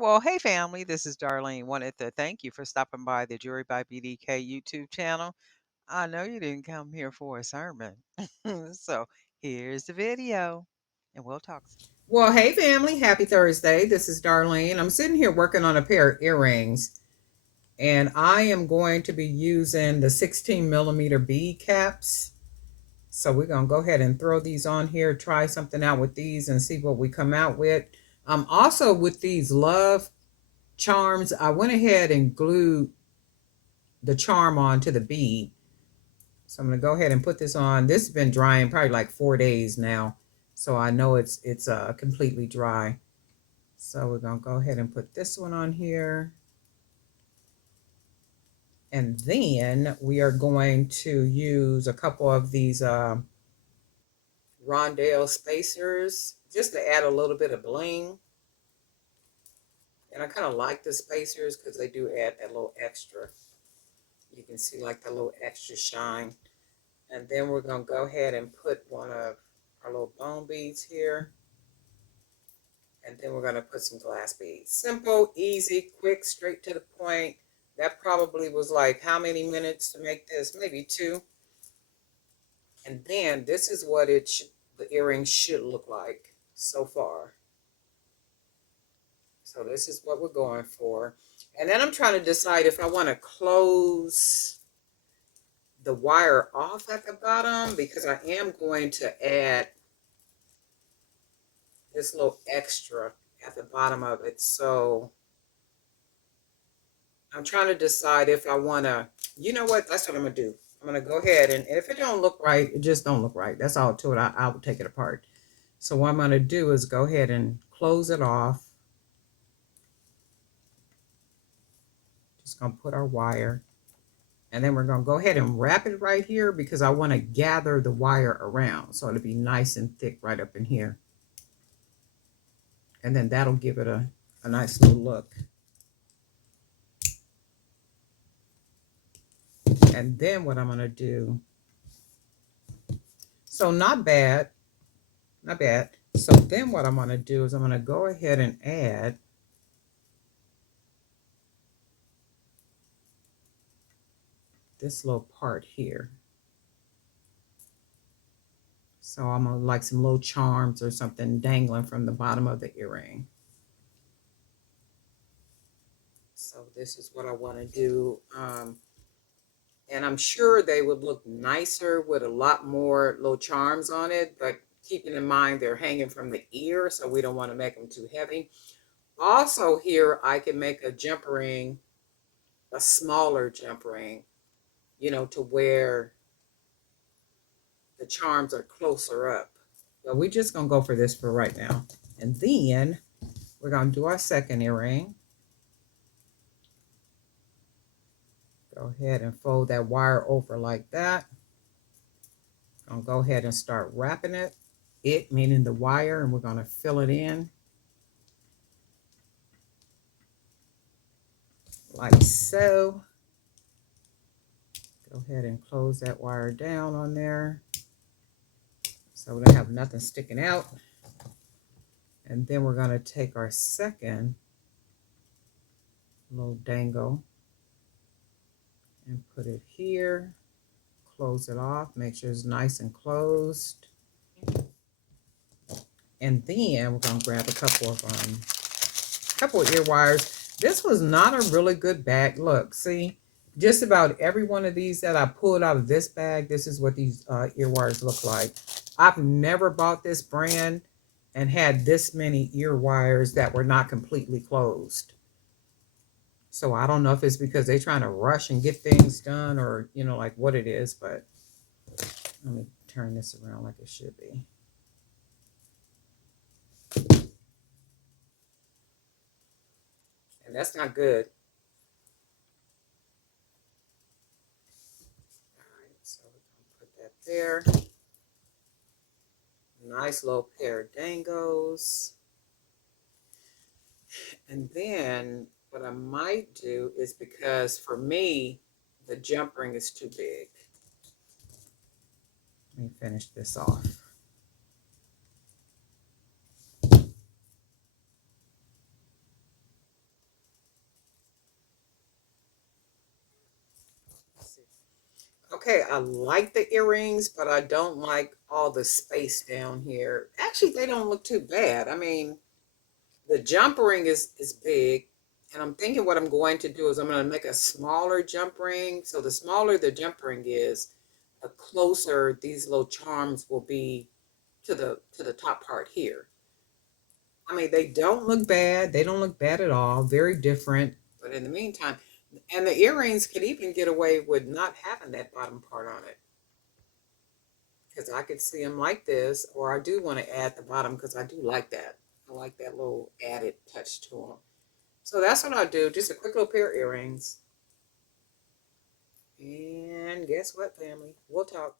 Well, hey family, this is Darlene. Wanted to thank you for stopping by the Jury by BDK YouTube channel. I know you didn't come here for a sermon. So here's the video, and we'll talk soon. Well, hey family, happy Thursday. This is Darlene. I'm sitting here working on a pair of earrings, and I am going to be using the 16 millimeter bead caps. So we're going to go ahead and throw these on here, try something out with these and see what we come out with. Also with these love charms, I went ahead and glued the charm onto the bead. So I'm going to go ahead and put this on. This has been drying probably like 4 days now. So I know it's completely dry. So we're going to go ahead and put this one on here. And then we are going to use a couple of these rondelle spacers just to add a little bit of bling. And I kind of like the spacers because they do add that little extra. You can see like the little extra shine. And then we're going to go ahead and put one of our little bone beads here. And then we're going to put some glass beads. Simple, easy, quick, straight to the point. That probably was like how many minutes to make this? Maybe 2. And then this is what the earring should look like so far. So this is what we're going for. And then I'm trying to decide if I want to close the wire off at the bottom, because I am going to add this little extra at the bottom of it. So I'm trying to decide if I want to, you know what, that's what I'm going to do. I'm going to go ahead and if it don't look right, it just don't look right. That's all to it. I will take it apart. So what I'm going to do is go ahead and close it off. Just going to put our wire. And then we're going to go ahead and wrap it right here because I want to gather the wire around. So it'll be nice and thick right up in here. And then that'll give it a nice little look. And then what I'm going to do, so not bad, not bad. So then what I'm going to do is I'm going to go ahead and add this little part here. So I'm going to like some little charms or something dangling from the bottom of the earring. So this is what I want to do. And I'm sure they would look nicer with a lot more little charms on it, but keeping in mind they're hanging from the ear, so we don't want to make them too heavy. Also here, I can make a jump ring, a smaller jump ring, you know, to where the charms are closer up. But we're just going to go for this for right now. And then we're going to do our second earring. Go ahead and fold that wire over like that. I'm going to go ahead and start wrapping it. It meaning the wire, and we're going to fill it in. Like so. Go ahead and close that wire down on there. So we don't have nothing sticking out. And then we're going to take our second little dangle and put it here. Close it off. Make sure it's nice and closed. And then we're going to grab a couple of ear wires. This was not a really good bag. Look, see, just about every one of these that I pulled out of this bag, this is what these ear wires look like. I've never bought this brand and had this many ear wires that were not completely closed. So I don't know if it's because they're trying to rush and get things done, or, you know, like what it is, but let me turn this around like it should be. And that's not good. All right, so we're going to put that there. Nice little pair of dangles. And then what I might do is, because for me, the jump ring is too big. Let me finish this off. Okay, I like the earrings, but I don't like all the space down here. Actually, they don't look too bad. I mean, the jump ring is big, and I'm thinking what I'm going to do is I'm going to make a smaller jump ring. So the smaller the jump ring is, the closer these little charms will be to the top part here. I mean, they don't look bad. They don't look bad at all. Very different. But in the meantime, and the earrings could even get away with not having that bottom part on it. Because I could see them like this, or I do want to add the bottom because I do like that. I like that little added touch to them. So that's what I'll do. Just a quick little pair of earrings. And guess what, family? We'll talk.